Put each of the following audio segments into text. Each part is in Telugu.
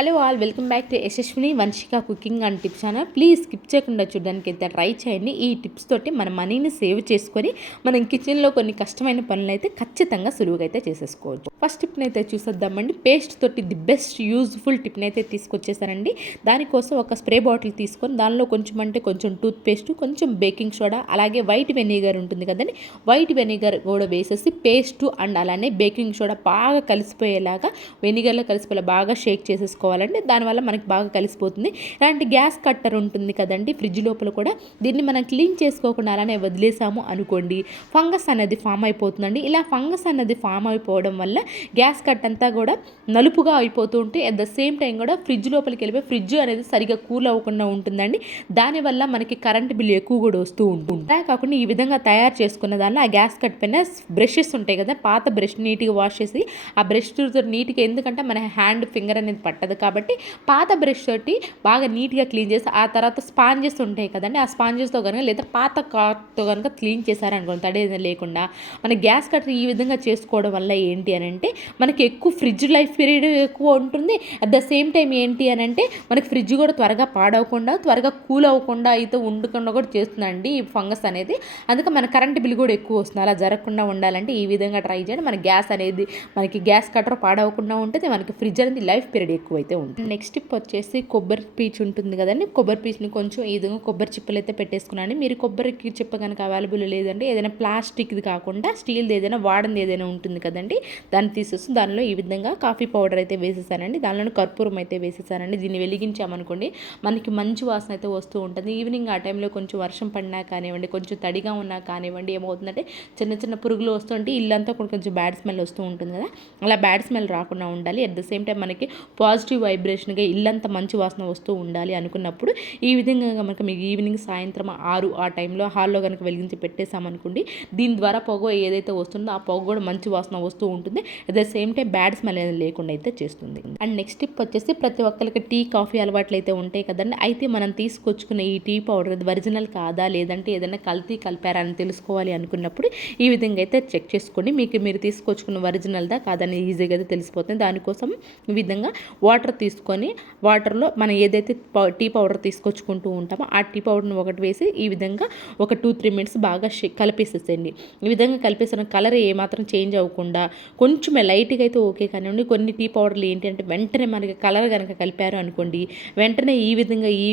Hello all, welcome back to Yashaswini Vamshika cooking and tips channel. Please skip చేయకుండా చూడడానికి అయితే ట్రై చేయండి. ఈ టిప్స్ తోటి మన మనీని సేవ్ చేసుకొని మనం కిచెన్లో కొన్ని కష్టమైన పనులు అయితే ఖచ్చితంగా సులువుగా అయితే చేసేసుకోవచ్చు. ఫస్ట్ టిప్ని అయితే చూసేద్దామండి. పేస్ట్ తోటి ది బెస్ట్ యూజ్ఫుల్ టిప్ని అయితే తీసుకొచ్చేసానండి. దానికోసం ఒక స్ప్రే బాటిల్ తీసుకొని దానిలో కొంచెం టూత్ పేస్ట్, కొంచెం బేకింగ్ సోడా, అలాగే వైట్ వెనిగర్ ఉంటుంది కదండి, వైట్ వెనిగర్ కూడా వేసేసి పేస్ట్ అండ్ అలానే బేకింగ్ సోడా బాగా కలిసిపోయేలాగా వెనిగర్లో కలిసిపోయేలా బాగా షేక్ చేసేసుకోవాలి. దానివల్ల మనకి బాగా కలిసిపోతుంది. ఇలాంటి గ్యాస్ కట్టర్ ఉంటుంది కదండి ఫ్రిడ్జ్ లోపల కూడా, దీన్ని మనం క్లీన్ చేసుకోకుండా అలానే వదిలేసాము అనుకోండి, ఫంగస్ అనేది ఫామ్ అయిపోతుందండి. ఇలా ఫంగస్ అనేది ఫామ్ అయిపోవడం వల్ల గ్యాస్ కట్ అంతా కూడా నలుపుగా అయిపోతూ ఉంటే అట్ ద సేమ్ టైం కూడా ఫ్రిడ్జ్ లోపలికి వెళ్ళిపోయి ఫ్రిడ్జ్ అనేది సరిగా కూల్ అవ్వకుండా ఉంటుందండి. దానివల్ల మనకి కరెంట్ బిల్ ఎక్కువ కూడా వస్తూ ఉంటుంది. అలా కాకుండా ఈ విధంగా తయారు చేసుకున్న దానిలో ఆ గ్యాస్ కట్ పైన బ్రషెస్ ఉంటాయి కదా, పాత బ్రష్ నీట్గా వాష్ చేసి ఆ బ్రష్ నీట్గా, ఎందుకంటే మన హ్యాండ్ ఫింగర్ అనేది పట్టదు కాబట్టి పాత బ్రష్ తోటి బాగా నీట్గా క్లీన్ చేసి ఆ తర్వాత స్పాంజెస్ ఉంటాయి కదండి, ఆ స్పాంజెస్తో కనుక లేదా పాత కార్తో కనుక క్లీన్ చేశారనుకోండి తడి లేకుండా, మన గ్యాస్ కట్టర్ ఈ విధంగా చేసుకోవడం వల్ల ఏంటి అని అంటే మనకి ఎక్కువ ఫ్రిడ్జ్ లైఫ్ పీరియడ్ ఎక్కువ ఉంటుంది. అట్ ద సేమ్ టైం ఏంటి అని అంటే మనకి ఫ్రిడ్జ్ కూడా త్వరగా పాడవకుండా, త్వరగా కూల్ అవ్వకుండా అయితే ఉండకుండా కూడా చేస్తుందండి ఈ ఫంగస్ అనేది. అందుకే మన కరెంట్ బిల్ కూడా ఎక్కువ వస్తుంది. అలా జరగకుండా ఉండాలంటే ఈ విధంగా ట్రై చేయండి. మన గ్యాస్ అనేది, మనకి గ్యాస్ కట్టర్ పాడవకుండా ఉంటుంది, మనకి ఫ్రిడ్జ్ అనేది లైఫ్ పీరియడ్ ఎక్కువ అయితే ఉంటుంది. నెక్స్ట్ టిప్ వచ్చేసి కొబ్బరి పీచు ఉంటుంది కదండి, కొబ్బరి పీచుని కొంచెం ఈ విధంగా కొబ్బరి చిప్పలు అయితే పెట్టేసుకున్నాను. మీరు కొబ్బరికి చిప్ప కనుక అవైలబుల్ లేదంటే ఏదైనా ప్లాస్టిక్ది కాకుండా స్టీల్ది ఏదైనా వాడంది ఏదైనా ఉంటుంది కదండి, దాన్ని తీసేసి దానిలో ఈ విధంగా కాఫీ పౌడర్ అయితే వేసేసానండి. దానిలో కర్పూరం అయితే వేసేసానండి. దీన్ని వెలిగించామనుకోండి మనకి మంచి వాసన అయితే వస్తూ ఉంటుంది. ఈవినింగ్ ఆ టైంలో కొంచెం వర్షం పడినా కానివ్వండి, కొంచెం తడిగా ఉన్నా కానివ్వండి, ఏమవుతుందంటే చిన్న చిన్న పురుగులు వస్తుంటే ఇల్లంతా కూడా కొంచెం బ్యాడ్ స్మెల్ వస్తూ ఉంటుంది కదా, అలా బ్యాడ్ స్మెల్ రాకుండా ఉండాలి. అట్ ద సేమ్ టైం మనకి పాజిటివ్ వైబ్రేషన్గా ఇల్లంతా మంచి వాసన వస్తూ ఉండాలి అనుకున్నప్పుడు ఈ విధంగా కనుక మీకు ఈవినింగ్ సాయంత్రం 6 ఆ టైంలో హాల్లో కనుక వెలిగించి పెట్టేసామనుకోండి, దీని ద్వారా పొగ ఏదైతే వస్తుందో ఆ పొగ కూడా మంచి వాసన వస్తూ ఉంటుంది. At the same time bad smell అనేది లేకుండా అయితే చేస్తుంది. అండ్ నెక్స్ట్ టిప్ వచ్చేసి ప్రతి ఒక్కరికి టీ కాఫీ అలవాట్లు అయితే ఉంటాయి కదండి. అయితే మనం తీసుకొచ్చుకున్న ఈ టీ పౌడర్ అది ఒరిజినల్ కాదా లేదంటే ఏదైనా కల్తీ కలిపారా అని తెలుసుకోవాలి అనుకున్నప్పుడు ఈ విధంగా అయితే చెక్ చేసుకోండి. మీరు తీసుకొచ్చుకున్న ఒరిజినల్దా కాదని ఈజీగా అయితే తెలిసిపోతుంది. దానికోసం ఈ విధంగా వాటర్ తీసుకొని వాటర్లో మనం ఏదైతే టీ పౌడర్ తీసుకొచ్చుకుంటూ ఉంటామో ఆ టీ పౌడర్ని ఒకటి వేసి ఈ విధంగా ఒక 2-3 మినిట్స్ బాగా కలిపేసేసేయండి. ఈ విధంగా కలిపేసిన కలర్ ఏమాత్రం చేంజ్ అవ్వకుండా కొంచెం లైట్గా అయితే ఓకే కానివ్వండి. కొన్ని టీ పౌడర్లు ఏంటి అంటే వెంటనే మనకి కలర్ కనుక కలిపారు అనుకోండి, వెంటనే ఈ విధంగా ఈ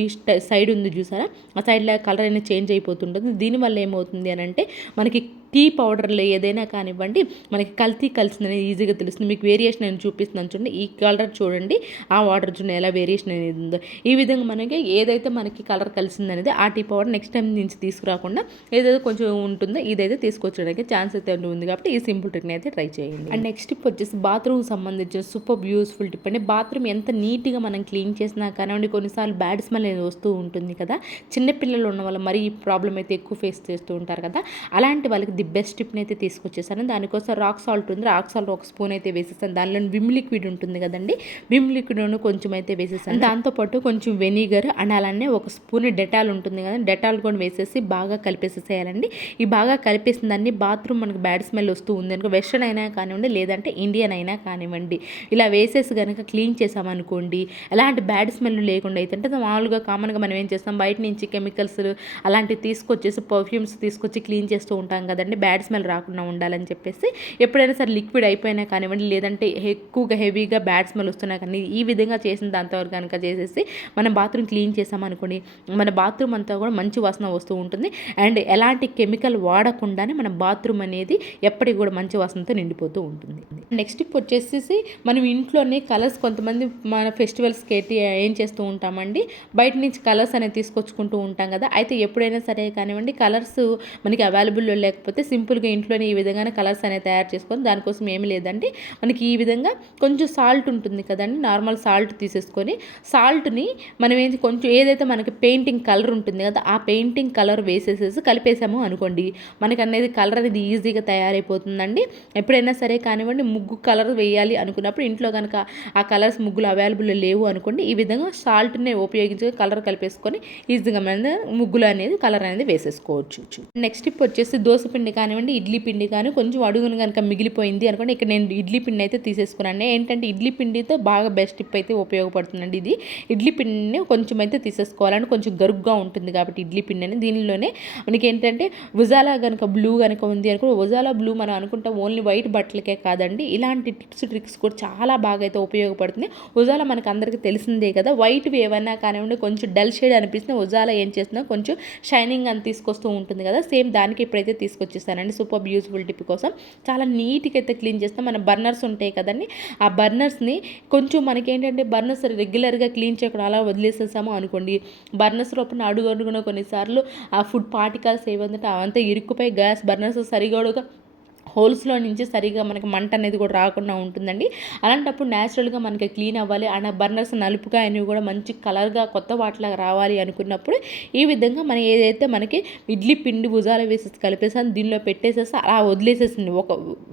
సైడ్ ఉంది చూసారా, ఆ సైడ్లో కలర్ అనేది చేంజ్ అయిపోతుంటుంది. దీనివల్ల ఏమవుతుంది అని అంటే మనకి టీ పౌడర్లో ఏదైనా కానివ్వండి మనకి కల్తీ కలిసిందని ఈజీగా తెలుస్తుంది. మీకు వేరియేషన్ నేను చూపిస్తున్నాను చూడండి, ఈ కలర్ చూడండి, ఆ వాటర్ చూడండి ఎలా వేరియేషన్ అనేది ఉందో. ఈ విధంగా మనకి ఏదైతే మనకి కలర్ కలిసిందనేది ఆ టీ పౌడర్ నెక్స్ట్ టైం నుంచి తీసుకురాకుండా ఏదైతే కొంచెం ఉంటుందో ఇదైతే తీసుకొచ్చడానికి ఛాన్స్ అయితే ఉంది. కాబట్టి ఈ సింపుల్ ట్రిక్ని అయితే ట్రై చేయండి. అండ్ నెక్స్ట్ టిప్ వచ్చేసి బాత్రూమ్ సంబంధించిన సూపర్ యూస్ఫుల్ టిప్ అండి. బాత్రూమ్ ఎంత నీట్గా మనం క్లీన్ చేసినా కానివ్వండి కొన్నిసార్లు బ్యాడ్ స్మెల్ అనేది వస్తూ ఉంటుంది కదా, చిన్నపిల్లలు ఉన్న వాళ్ళు మరీ ఈ ప్రాబ్లం అయితే ఎక్కువ ఫేస్ చేస్తూ ఉంటారు కదా, అలాంటి వాళ్ళకి ది బెస్ట్ టిప్ని అయితే తీసుకొచ్చేసాను. దానికోసం రాక్ సాల్ట్ ఉంది, రాక్ సాల్ట్ ఒక స్పూన్ అయితే వేసేసాను. దానిలో విమ్ లిక్విడ్ ఉంటుంది కదండి, విమ్ లిక్విడ్ కొంచెం అయితే వేసేసాను. దాంతోపాటు కొంచెం వెనిగర్ అండ్ అలానే ఒక స్పూన్ డెటాల్ ఉంటుంది కదా, డెటాల్ కూడా వేసేసి బాగా కలిపేసేసేయాలండి. ఈ బాగా కలిపేసిన దాన్ని బాత్రూమ్ మనకు బ్యాడ్ స్మెల్ వస్తూ ఉంది అనుకో, వెస్ట్రన్ అయినా కానివ్వండి లేదంటే ఇండియన్ అయినా కానివ్వండి, ఇలా వేసేసి కనుక క్లీన్ చేసామనుకోండి ఎలాంటి బ్యాడ్ స్మెల్ లేకుండా అయితే అంటే మామూలుగా కామన్గా మనం ఏం చేస్తాం బయట నుంచి కెమికల్స్ అలాంటివి తీసుకొచ్చేసి పర్ఫ్యూమ్స్ తీసుకొచ్చి క్లీన్ చేస్తూ ఉంటాం కదండి, బ్యాడ్ స్మెల్ రాకుండా ఉండాలని చెప్పేసి ఎప్పుడైనా సరే లిక్విడ్ అయిపోయినా కానివ్వండి లేదంటే ఎక్కువగా హెవీగా బ్యాడ్ స్మెల్ వస్తున్నా కానీ ఈ విధంగా చేసిన దాంతో కనుక చేసేసి మనం బాత్రూమ్ క్లీన్ చేసామనుకోండి మన బాత్రూమ్ అంతా కూడా మంచి వాసన వస్తూ ఉంటుంది. అండ్ ఎలాంటి కెమికల్ వాడకుండానే మన బాత్రూమ్ అనేది ఎప్పటికి కూడా మంచి వాసనతో నిండిపోతూ ఉంటుంది. నెక్స్ట్ టిప్ వచ్చేసి మనం ఇంట్లోనే కలర్స్ కొంతమంది మన ఫెస్టివల్స్కి అయితే ఏం చేస్తూ ఉంటామండి, బయట నుంచి కలర్స్ అనేది తీసుకొచ్చుకుంటూ ఉంటాం కదా. అయితే ఎప్పుడైనా సరే కానివ్వండి కలర్స్ మనకి అవైలబుల్లో లేకపోతే సింపుల్గా ఇంట్లోనే ఈ విధంగానే కలర్స్ అనేది తయారు చేసుకొని దానికోసం ఏమి లేదంటే మనకి ఈ విధంగా కొంచెం సాల్ట్ ఉంటుంది కదండి, నార్మల్ సాల్ట్ తీసేసుకొని సాల్ట్ని మనం కొంచెం ఏదైతే మనకి పెయింటింగ్ కలర్ ఉంటుంది కదా ఆ పెయింటింగ్ కలర్ వేసేసేసి కలిపేసాము అనుకోండి మనకి అనేది కలర్ అనేది ఈజీగా తయారైపోతుందండి. ఎప్పుడైనా సరే కానివ్వండి ముగ్గు కలర్ వేయాలి అనుకున్నప్పుడు ఇంట్లో కనుక ఆ కలర్స్ ముగ్గులు అవైలబుల్ లేవు అనుకోండి ఈ విధంగా సాల్ట్ని ఉపయోగించి కలర్ కలిపేసుకొని ఈజీగా మన ముగ్గులు అనేది కలర్ అనేది వేసేసుకోవచ్చు. నెక్స్ట్ టిప్ వచ్చేసి దోసపిండి పిండి కానివ్వండి, ఇడ్లీ పిండి కానీ కొంచెం అడుగున కనుక మిగిలిపోయింది అనుకోండి, ఇక్కడ నేను ఇడ్లీ పిండి అయితే తీసేసుకున్నాను. ఏంటంటే ఇడ్లీ పిండితో బాగా బెస్ట్ టిప్ అయితే ఉపయోగపడుతుందండి ఇది. ఇడ్లీ పిండిని కొంచెం అయితే తీసేసుకోవాలని, కొంచెం గరుగ్గా ఉంటుంది కాబట్టి ఇడ్లీ పిండి అని. దీనిలోనే మనకి ఏంటంటే ఉజాలా కనుక బ్లూ కనుక ఉంది అనుకో, ఉజాలా బ్లూ మనం అనుకుంటాం ఓన్లీ వైట్ బట్టలకే కాదండి, ఇలాంటి టిప్స్ ట్రిక్స్ కూడా చాలా బాగా అయితే ఉపయోగపడుతుంది. ఉజాలా మనకు అందరికీ తెలిసిందే కదా. వైట్వి ఏమైనా కానివ్వండి కొంచెం డల్ షేడ్ అనిపిస్తుంది, ఉజాలా ఏం చేస్తుందో కొంచెం షైనింగ్ అని తీసుకొస్తూ ఉంటుంది కదా, సేమ్ దానికి ఇప్పుడైతే తీసుకొచ్చేస్తానండి సూపర్ యూస్ఫుల్ టిప్ కోసం. చాలా నీట్గా అయితే క్లీన్ చేస్తాం. మన బర్నర్స్ ఉంటాయి కదండి, ఆ బర్నర్స్ని కొంచెం మనకి ఏంటంటే బర్నర్స్ రెగ్యులర్గా క్లీన్ చేయకుండా అలా వదిలేసేసాము అనుకోండి, బర్నర్స్ లోపల అడుగున కొన్నిసార్లు ఆ ఫుడ్ పార్టికల్స్ ఏమంటే అవంతా ఇరుక్కుపోయి గ్యాస్ బర్నర్స్ సరిగా హోల్స్లో నుంచి సరిగా మనకి మంట అనేది కూడా రాకుండా ఉంటుందండి. అలాంటప్పుడు న్యాచురల్గా మనకి క్లీన్ అవ్వాలి, అండ్ బర్నర్స్ నలుపుగా అనేవి కూడా మంచి కలర్గా కొత్త వాటిలాగా రావాలి అనుకున్నప్పుడు ఈ విధంగా మనం ఏదైతే మనకి ఇడ్లీ పిండి భుజాలు వేసేసి కలిపేసాను దీనిలో పెట్టేసేసి అలా వదిలేసేసింది.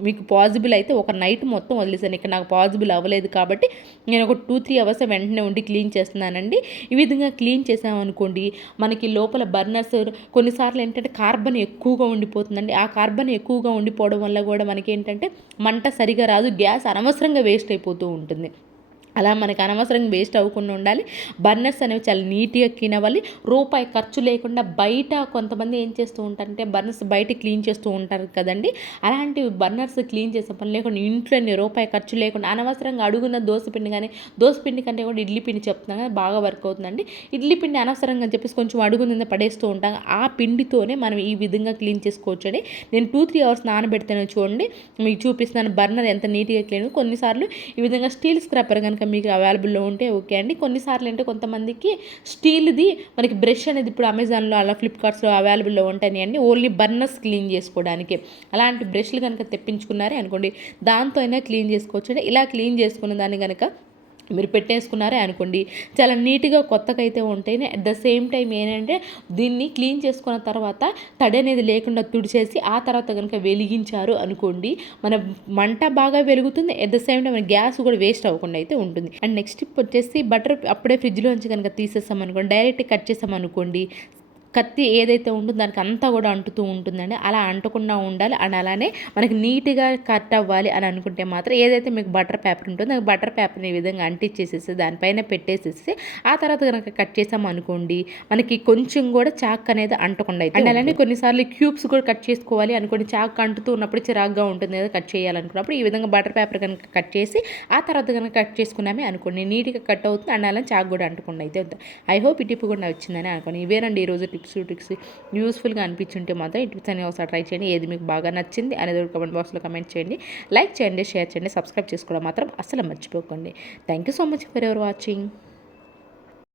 మీకు పాసిబుల్ అయితే ఒక నైట్ మొత్తం వదిలేసాను. ఇక్కడ నాకు పాసిబుల్ అవ్వలేదు కాబట్టి నేను ఒక 2-3 అవర్స్ వెంటనే ఉండి క్లీన్ చేస్తున్నానండి. ఈ విధంగా క్లీన్ చేసామనుకోండి, మనకి లోపల బర్నర్స్ కొన్నిసార్లు ఏంటంటే కార్బన్ ఎక్కువగా ఉండిపోతుందండి. ఆ కార్బన్ ఎక్కువగా ఉండిపోవడం వల్ల కూడా మనకి ఏంటంటే మంట సరిగా రాదు, గ్యాస్ అనవసరంగా వేస్ట్ అయిపోతూ ఉంటుంది. అలా మనకి అనవసరంగా వేస్ట్ అవ్వకుండా ఉండాలి. బర్నర్స్ అనేవి చాలా నీట్గా క్లీన్ అవ్వాలి. రూపాయి ఖర్చు లేకుండా బయట కొంతమంది ఏం చేస్తూ ఉంటారంటే బర్నర్స్ బయట క్లీన్ చేస్తూ ఉంటారు కదండి, అలాంటి బర్నర్స్ క్లీన్ చేసే పని లేకుండా ఇంట్లోనే రూపాయి ఖర్చు లేకుండా అనవసరంగా అడుగున్న దోసపిండి కానీ, దోసపిండి కంటే కూడా ఇడ్లీ పిండి చెప్తున్నాను కదా బాగా వర్క్ అవుతుందండి. ఇడ్లీ పిండి అనవసరంగా చెప్పేసి కొంచెం అడుగున పడేస్తూ ఉంటాం, ఆ పిండితోనే మనం ఈ విధంగా క్లీన్ చేసుకోవచ్చు అండి. నేను 2-3 అవర్స్ నానబెడతాను చూడండి, మీకు చూపిస్తున్నాను బర్నర్ ఎంత నీట్గా క్లీన్. కొన్నిసార్లు ఈ విధంగా స్టీల్ స్క్రబ్బర్ కనుక మీకు అవైలబుల్లో ఉంటే ఓకే అండి. కొన్నిసార్లు అంటే కొంతమందికి స్టీల్ది మనకి బ్రష్ అనేది ఇప్పుడు అమెజాన్లో అలా ఫ్లిప్కార్ట్స్లో అవైలబుల్లో ఉంటాయండి, ఓన్లీ బర్నర్స్ క్లీన్ చేసుకోవడానికి. అలాంటి బ్రష్లు కనుక తెప్పించుకున్నారే అనుకోండి, దాంతో అయినా క్లీన్ చేసుకోవచ్చు. ఇలా క్లీన్ చేసుకున్న దాన్ని కనుక మీరు పెట్టేసుకున్నారే అనుకోండి, చాలా నీట్గా కొత్తగా అయితే ఉంటాయి. అట్ ద సేమ్ టైం ఏంటంటే దీన్ని క్లీన్ చేసుకున్న తర్వాత తడి అనేది లేకుండా తుడిచేసి ఆ తర్వాత కనుక వెలిగించారు అనుకోండి, మన మంట బాగా వెలుగుతుంది. At the same time gas కూడా వేస్ట్ అవ్వకుండా అయితే ఉంటుంది. అండ్ నెక్స్ట్ టిప్ వచ్చేసి బటర్ అప్పుడే ఫ్రిడ్జ్లోంచి కనుక తీసేస్తాం అనుకోండి, డైరెక్ట్ కట్ చేసాం అనుకోండి, కత్తి ఏదైతే ఉంటుందో దానికి అంతా కూడా అంటుతూ ఉంటుందండి. అలా అంటకుండా ఉండాలి. అండ్ అలానే మనకి నీట్గా కట్ అవ్వాలి అని అనుకుంటే మాత్రం ఏదైతే మీకు బటర్ పేపర్ ఉంటుందో బటర్ పేపర్ని ఈ విధంగా అంటించేసేసి దానిపైన పెట్టేసేసి ఆ తర్వాత కనుక కట్ చేసాం అనుకోండి, మనకి కొంచెం కూడా చాక్ అనేది అంటకుండా అయితే. అండ్ అలానే కొన్నిసార్లు క్యూబ్స్ కూడా కట్ చేసుకోవాలి అనుకోండి, చాక్ అంటుతూ ఉన్నప్పుడు చిరాగ్గా ఉంటుంది కదా కట్ చేయాలనుకున్నప్పుడు, ఈ విధంగా బటర్ పేపర్ కనుక కట్ చేసి ఆ తర్వాత కనుక కట్ చేసుకున్నామే అనుకోండి, నీట్గా కట్ అవుతుంది. అండ్ అలా చాక్ కూడా అంటకుండా అయితే ఉంటుంది. ఐ హోప్ ఈ టిప్ కూడా వచ్చిందని అనుకోండి. ఇవేనండి ఈరోజు ట్రిక్స్ యూస్ఫుల్గా అనిపించుంటే మాత్రం ఈ టిప్స్ అనేవి ఒకసారి ట్రై చేయండి. ఏది మీకు బాగా నచ్చింది అనేది కామెంట్ బాక్స్లో కమెంట్ చేయండి, లైక్ చేయండి, షేర్ చేయండి, సబ్స్క్రైబ్ చేసుకోవడం మాత్రం అసలు మర్చిపోకండి. Thank you so much for ever watching.